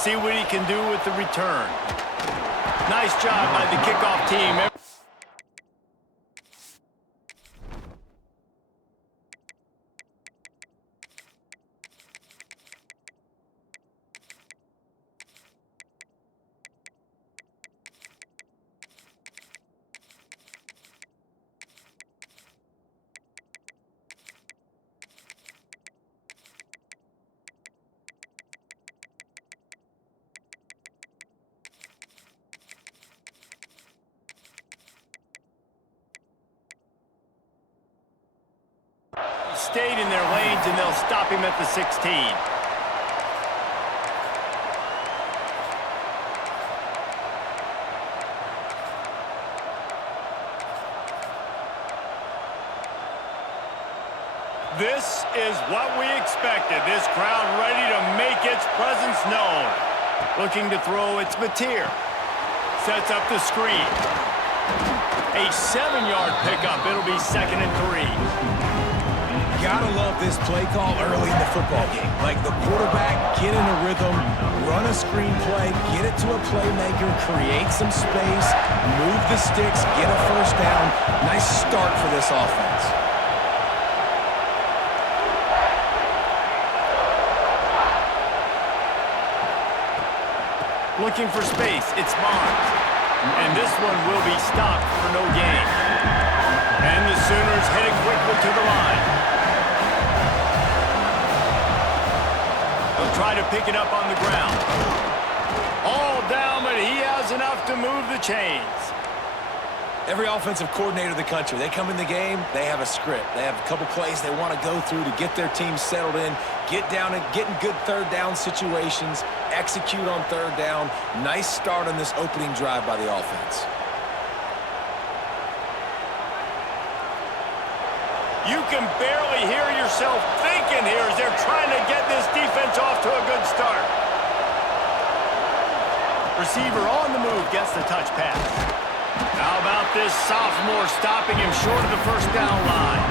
Let's see what he can do with the return. Nice job by the kickoff team. Stayed in their lanes, and they'll stop him at the 16. This is what we expected. This crowd ready to make its presence known. Looking to throw, it's Mateer. Sets up the screen. A 7-yard pickup. It'll be 2nd and 3. Gotta love this play call early in the football game. Like the quarterback, get in a rhythm, run a screen play, get it to a playmaker, create some space, move the sticks, get a first down. Nice start for this offense. Looking for space, it's Barnes. And this one will be stopped for no gain. And the Sooners heading quickly to the line. They'll try to pick it up on the ground. All down, but he has enough to move the chains. Every offensive coordinator in the country, they come in the game, they have a script. They have a couple plays they want to go through to get their team settled in, get down and get in good third down situations, execute on third down. Nice start on this opening drive by the offense. You can barely hear yourself thinking here as they're trying to get this defense off to a good start. Receiver on the move gets the touch pass. How about this sophomore stopping him short of the first down line?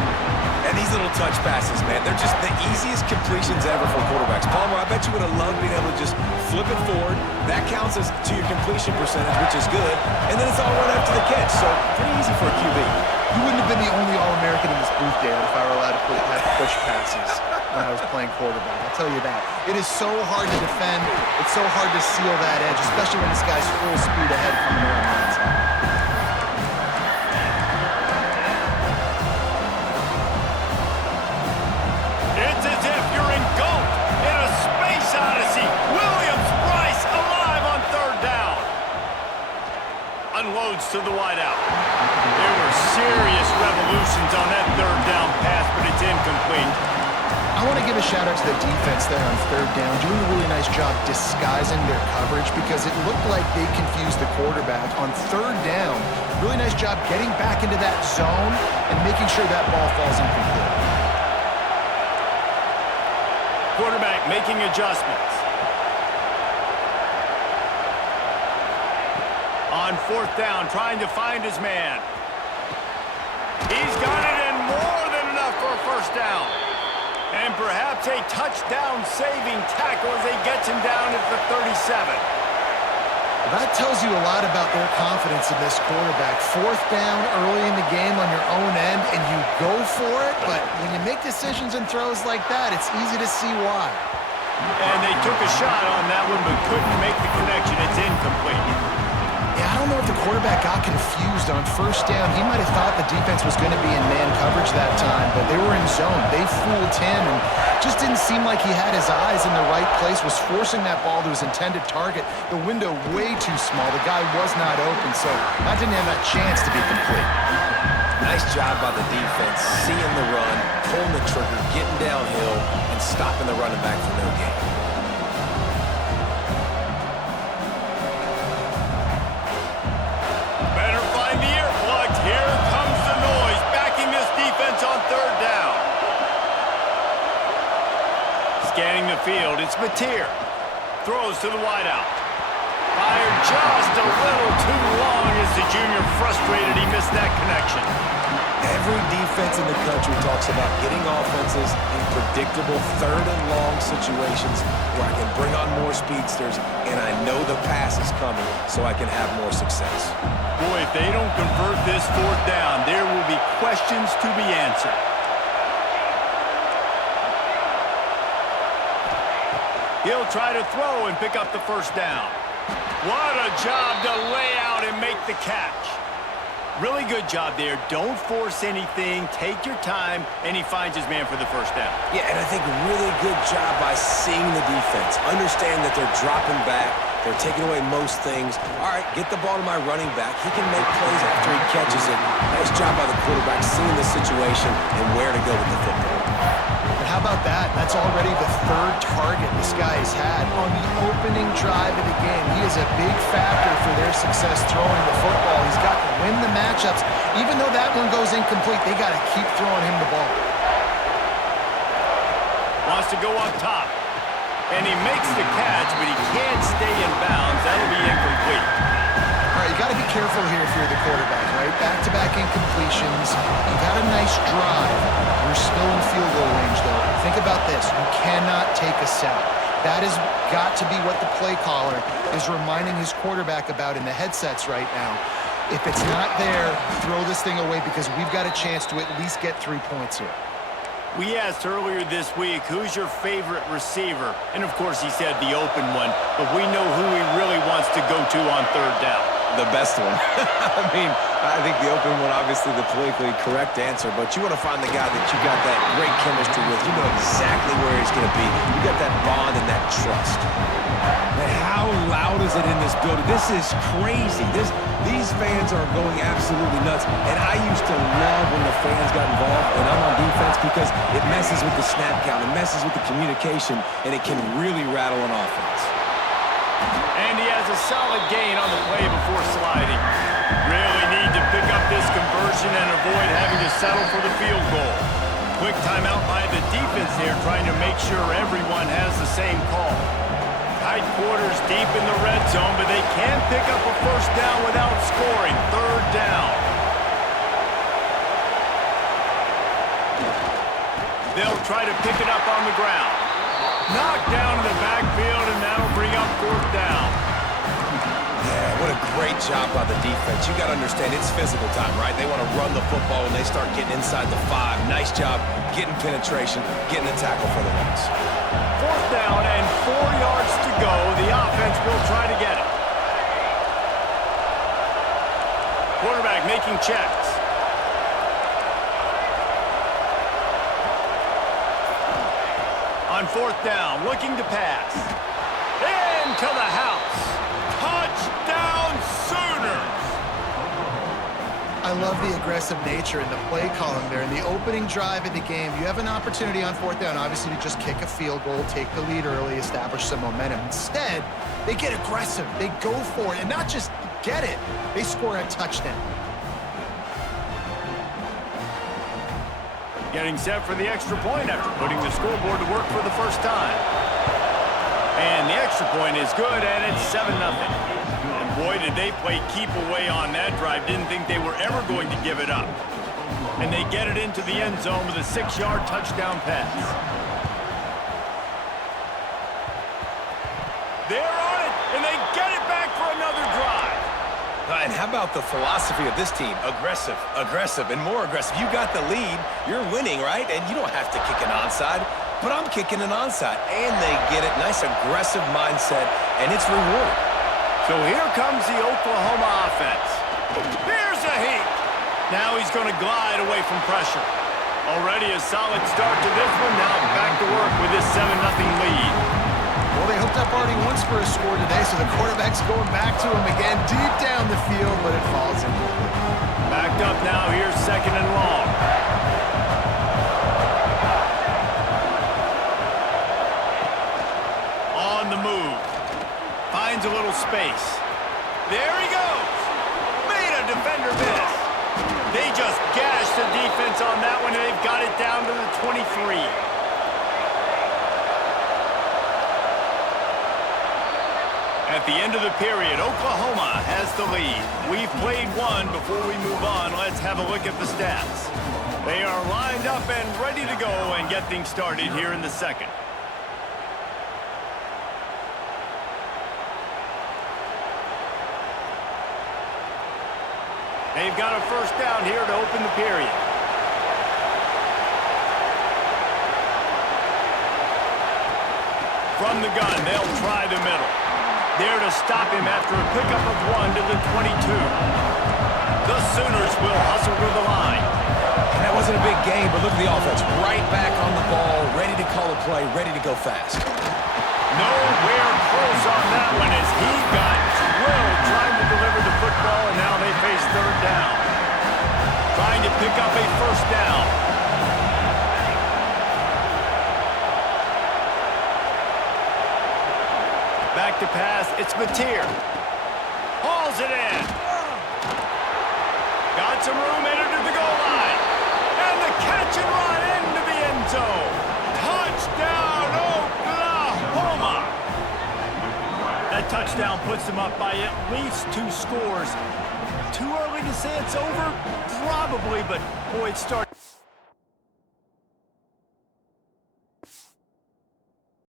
And these little touch passes, man, they're just the easiest completions ever for quarterbacks. Palmer, I bet you would have loved being able to just flip it forward. That counts as to your completion percentage, which is good. And then it's all run after the catch, so pretty easy for a QB. You wouldn't have been the only All-American in this booth, David, if I were allowed to have push passes when I was playing quarterback. I'll tell you that. It is so hard to defend. It's so hard to seal that edge, especially when this guy's full speed ahead coming around the outside. It's as if you're engulfed in a space odyssey. Williams-Brice alive on third down. Unloads to the wideout. There were serious revolutions on that third down pass, but it's incomplete. I want to give a shout-out to the defense there on third down, doing a really nice job disguising their coverage because it looked like they confused the quarterback. On third down, really nice job getting back into that zone and making sure that ball falls incomplete. Quarterback making adjustments. On fourth down, trying to find his man. He's got it in more than enough for a first down. And perhaps a touchdown-saving tackle as he gets him down at the 37. Well, that tells you a lot about their confidence in this quarterback. Fourth down early in the game on your own end, and you go for it, but when you make decisions and throws like that, it's easy to see why. And they took a shot on that one, but couldn't make the connection. It's incomplete. Yeah, I don't know if the quarterback got confused on first down. He might have thought the defense was going to be in man coverage that time, but they were in zone. They fooled him and just didn't seem like he had his eyes in the right place, was forcing that ball to his intended target. The window way too small. The guy was not open, so that didn't have that chance to be complete. Nice job by the defense, seeing the run, pulling the trigger, getting downhill, and stopping the running back for no gain. Scanning the field, it's Mateer. Throws to the wideout. Fired just a little too long as the junior frustrated he missed that connection. Every defense in the country talks about getting offenses in predictable third and long situations where I can bring on more speedsters and I know the pass is coming so I can have more success. Boy, if they don't convert this fourth down, there will be questions to be answered. He'll try to throw and pick up the first down. What a job to lay out and make the catch. Really good job there. Don't force anything. Take your time, and he finds his man for the first down. Yeah, and I think really good job by seeing the defense. Understand that they're dropping back. They're taking away most things. All right, get the ball to my running back. He can make plays after he catches it. Nice job by the quarterback seeing the situation and where to go with the football. And how about that? That's already the third target this guy has had on the opening drive of the game. He is a big factor for their success throwing the football. He's got to win the matchups. Even though that one goes incomplete, they got to keep throwing him the ball. Wants to go up top. And he makes the catch, but he can't stay in bounds. That'll be incomplete. All right, you got to be careful here if you're the quarterback, right? Back-to-back incompletions. You've had a nice drive. You're still in field goal range, though. Think about this. You cannot take a sack. That has got to be what the play caller is reminding his quarterback about in the headsets right now. If it's not there, throw this thing away because we've got a chance to at least get 3 points here. We asked earlier this week, who's your favorite receiver? And, of course, he said the open one, but we know who he really wants to go to on third down. The best one. I mean, I think the open one, obviously the politically correct answer, but you want to find the guy that you got that great chemistry with. You know exactly where he's going to be. You got that bond and that trust. Man, how loud is it in this building? This is crazy. These fans are going absolutely nuts. And I used to love when the fans got involved and I'm on defense because it messes with the snap count, it messes with the communication, and it can really rattle an offense. And he has a solid gain on the play before sliding. Really need to pick up this conversion and avoid having to settle for the field goal. Quick timeout by the defense there, trying to make sure everyone has the same call. Tight quarters deep in the red zone, but they can pick up a first down without scoring. Third down. They'll try to pick it up on the ground. Knocked down in the backfield, and that'll bring up fourth down. Yeah, what a great job by the defense. You got to understand, it's physical time, right? They want to run the football when they start getting inside the 5. Nice job getting penetration, getting the tackle for the loss. Fourth down and 4 yards to go. The offense will try to get it. Quarterback making checks. On fourth down, looking to pass. Into the house. Touchdown Sooners! I love the aggressive nature in the play calling there. In the opening drive of the game, you have an opportunity on fourth down, obviously, to just kick a field goal, take the lead early, establish some momentum. Instead, they get aggressive. They go for it, and not just get it. They score a touchdown. Getting set for the extra point after putting the scoreboard to work for the first time. And the extra point is good, and it's 7-0. And boy, did they play keep away on that drive. Didn't think they were ever going to give it up. And they get it into the end zone with a 6-yard touchdown pass. They're on it, and they get it back for another drive. And how about the philosophy of this team? Aggressive, aggressive, and more aggressive. You got the lead. You're winning, right? And you don't have to kick an onside. But I'm kicking an onside. And they get it. Nice aggressive mindset, and it's rewarded. So here comes the Oklahoma offense. Here's a heat. Now he's going to glide away from pressure. Already a solid start to this one. Now back to work with this 7-0 lead. Well, they hooked up already once for a score today, so the quarterback's going back to him again deep down the field, but it falls in. Backed up now, here's second and long. On the move. Finds a little space. There he goes. Made a defender miss. They just gashed the defense on that one, and they've got it down to the 23. At the end of the period, Oklahoma has the lead. We've played one. Before we move on, let's have a look at the stats. They are lined up and ready to go and get things started here in the second. They've got a first down here to open the period. From the gun, they'll try the middle. There to stop him after a pickup of 1 to the 22. The Sooners will hustle to the line. And that wasn't a big game, but look at the offense. Right back on the ball, ready to call a play, ready to go fast. Nowhere close on that one as he got drilled trying to deliver the football, and now they face third down. Trying to pick up a first down. Back to pass, it's Mateer. Hauls it in. Got some room, entered to the goal line. And the catch and run into the end zone. Touchdown, Oklahoma! That touchdown puts them up by at least 2 scores. Too early to say it's over? Probably, but boy, it started.